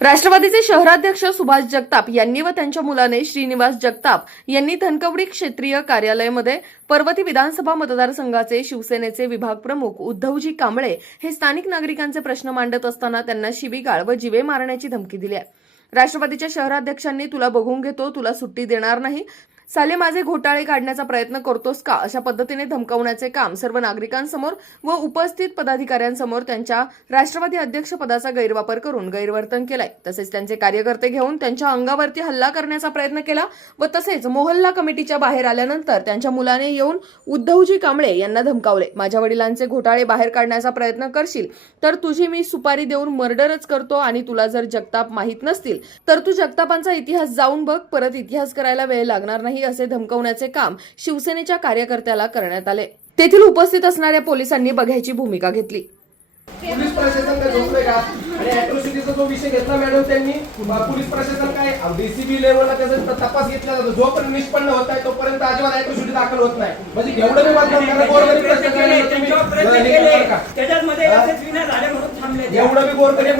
राष्ट्रवादीचे शहराध्यक्ष सुभाष जगताप यांनी व त्यांच्या मुलाने श्रीनिवास जगताप यांनी धनकवडी क्षेत्रीय कार्यालयामध्ये पर्वती विधानसभा मतदारसंघाचे शिवसेनेचे विभाग प्रमुख उद्धवजी कांबळे हे स्थानिक नागरिकांचे प्रश्न मांडत असताना त्यांना शिवीगाळ व जिवे मारण्याची धमकी दिली आहे. राष्ट्रवादीच्या शहराध्यक्षांनी तुला बघून घेतो तुला सुट्टी देणार नाही साले माझे घोटाळे काढण्याचा प्रयत्न करतोस का? अशा पद्धतीने धमकावण्याचे काम सर्व नागरिकांसमोर व उपस्थित पदाधिकाऱ्यांसमोर त्यांच्या राष्ट्रवादी अध्यक्ष पदाचा गैरवापर करून गैरवर्तन केलाय. तसेच त्यांचे कार्यकर्ते घेऊन त्यांच्या अंगावरती हल्ला करण्याचा प्रयत्न केला व तसेच मोहल्ला कमिटीच्या बाहेर आल्यानंतर त्यांच्या मुलाने येऊन उद्धवजी कांबळे यांना धमकावले. माझ्या वडिलांचे घोटाळे बाहेर काढण्याचा प्रयत्न करशील तर तुझी मी सुपारी देऊन मर्डरच करतो आणि तुला जर जगताप माहीत नसतील तर तू जगतापांचा इतिहास जाऊन बघ परत इतिहास करायला वेळ लागणार नाही. असे धमकवण्याचे काम शिवसेनेच्या कार्यकर्त्याला करण्यात आले. तेथील उपस्थित असणाऱ्या पोलिसांनी बघायची भूमिका घेतली. पोलीस प्रशासन काय झोपले का? आणि अॅट्रॉसिटीचा जो विषय घेतला मॅडम त्यांनी पोलीस प्रशासन काय? डीसीबी लेवलला त्याचा तपास घेतला जातो. जोपर्यंत निष्पन्न होत नाही तोपर्यंत अजिबात अॅट्रॉसिटी दाखल होत नाही. म्हणजे एवढं मी बदनाम करणार गोरगरीब प्रशासनाला तुम्ही. त्यांच्यावर प्रयत्न हे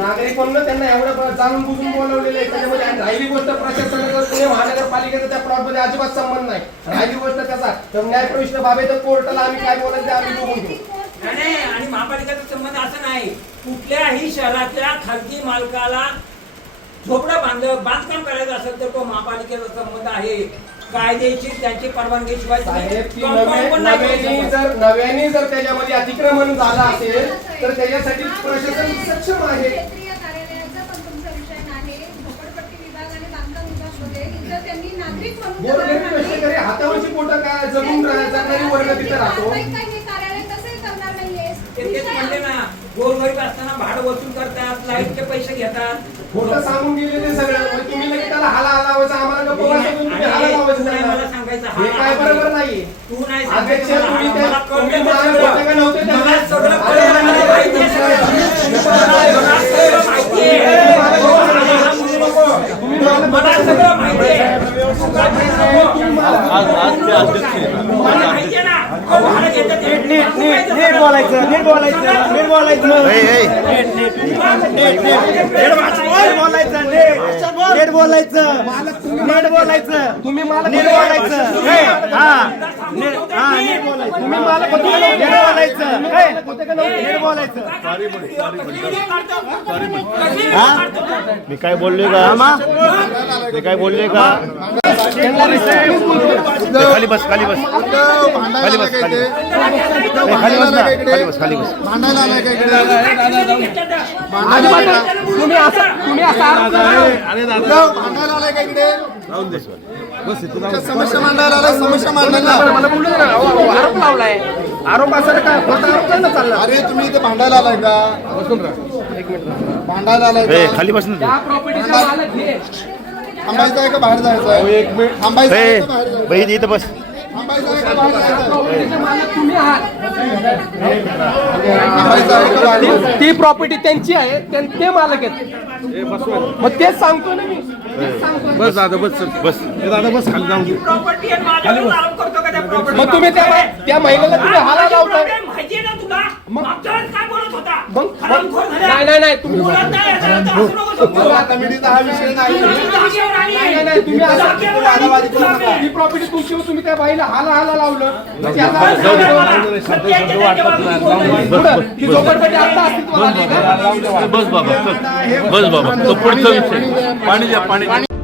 तक्रार नागरिक म्हणून त्यांना एवढं जाणून बुजून बोलवलेलं आहे. त्याच्यामध्ये आणि राहिली गोष्ट प्रशासनाचा पुणे महानगरपालिकेचा त्या फ्रॉडमध्ये अजिबात संबंध नाही. राहिली गोष्ट त्याचा तर न्यायप्रविष्ट बाबे कोर्टाला आम्ही काय बोलायचं ते आम्ही बघून घेऊ. नाही, आणि महापालिकेचा संबंध असा नाही. कुठल्याही शहरातल्या खासगी मालकाला झोपडा बांध बांधकाम करायचं असेल तर तो महापालिकेचा संबंध आहे. कायदेशीर त्यांची परवानगीशिवाय साहेब पण नाही करू नव्याने. जर नव्याने जर त्याच्यामध्ये अतिक्रमण झालं असेल तर त्याच्यासाठी प्रशासन सक्षम आहे. क्षेत्रीय कार्यालयाचा पण तुमचा विषय नाही. झोपडपट्टी विभाग आणि बांधकाम विभागमध्ये तिथं त्यांनी नागरिक म्हणून तक्रार गोरगरीब मांडली. कष्टकरी हातावरची पोटं काय जगून रा- जगणारी वर्ग तिथे राहतो. कारवाई हे कार्यालय कसंही करणार नाहीये. ते तेच म्हणले ना गोरगरीब असताना भाडं वसूल करतात लाईटचे पैसे घेतात खोटं सांगून गेलेले सगळं मग तुम्ही लगेच त्याला हाला लावायचं आम्हाला गप्प बसायचं तुम्ही हाला लावायचं सांगायचं हे काय. बरोबर नाही तू नाही अध्यक्ष सांगायचं तुम्ही मला- ते- मला कळलं तुम्ही ते मला सगळं. होते का नव्हते ते? मला सगळं अरे कळलं, मला मला माहिती आहे सगळं. मला सगळं माहिती आहे. तुम्ही मला मला सगळं माहिती आहे. मला माहिती आहे ना. कोण नीट नीट नीट बोलायचं नीट बोलायचं नीट बोलायचं नीट नीट नीट नीट बोलायचं नीट नीट बोलायचं नीट बोलायचं तुम्ही मला नीट बोलायचं हा हा नीट बोलायचं तुम्ही मला नीट बोलायचं नीट बोलायचं मी काय बोलले का? मी काय बोलले का? खाली बस खाली बस. खाली बस खाली बस. खाली बस खाली बस खाली बस. भांडायला आलाय का इकडे? तुम्ही असं तुम्ही असं आरोप करा. उद्धव, भांडायला आलाय का इकडे? इकडे समस्या मांडायला आलाय समस्या मांडायला आरोप लावलाय. आरोप असा काय खोटा आरोप चालला. अरे तुम्ही इथे भांडायला आलाय का? भांडायला आलाय ए का? खाली बस ना त्या प्रॉपर्टीचा मालक हे थांबायचं आहे का बाहेर जायचं आहे? थांबायचं तू. आहे ए का बाहेर जायचं बाई इथं बस. थांबायचं आहे का बाहेर जायचं आहे? प्रॉपर्टीचे मालक तुम्ही आहात थांबायचं आहे का बाहेर? जायचं आहे? ती प्रॉपर्टी त्यांची आहे त्यां- ते मालक आहेत. मग तेच सांगतो ना मी. बस दादा बस बस. दादा बस खाली जाऊन प्रॉपर्टी आणि माझ्यावर आरोप मग तुम्ही त्या त्या महिलेला तुम्ही हाला लावताय माहिती आहे ना तुला मागच्या वेळेस काय बोलत होता मग हरामखोर. नाही नाही नाही तुम्ही बोलत नाही, याचा अर्थ असू नको समजू. बघा, कमिटीचा हा विषय नाही तुला जागेवर आली. नाही नाही तुम्ही तुला असं- जागेवर आली. वादावादी करू तुला नका. ही प्रॉपर्टी तुमची होती, तुम्ही त्या बाईला हाला हाला लावलं मग त्याचा अर्थ जाऊ दे काय? मला. मग त्याच्या त्याच्यावर बोलतोय. पुढं, ही झोपडपट्टी आता अस्तित्वात आली का? बस बाबा चल. बस बाबा तो पुढचा विषय पाणी द्या पाणी द्या.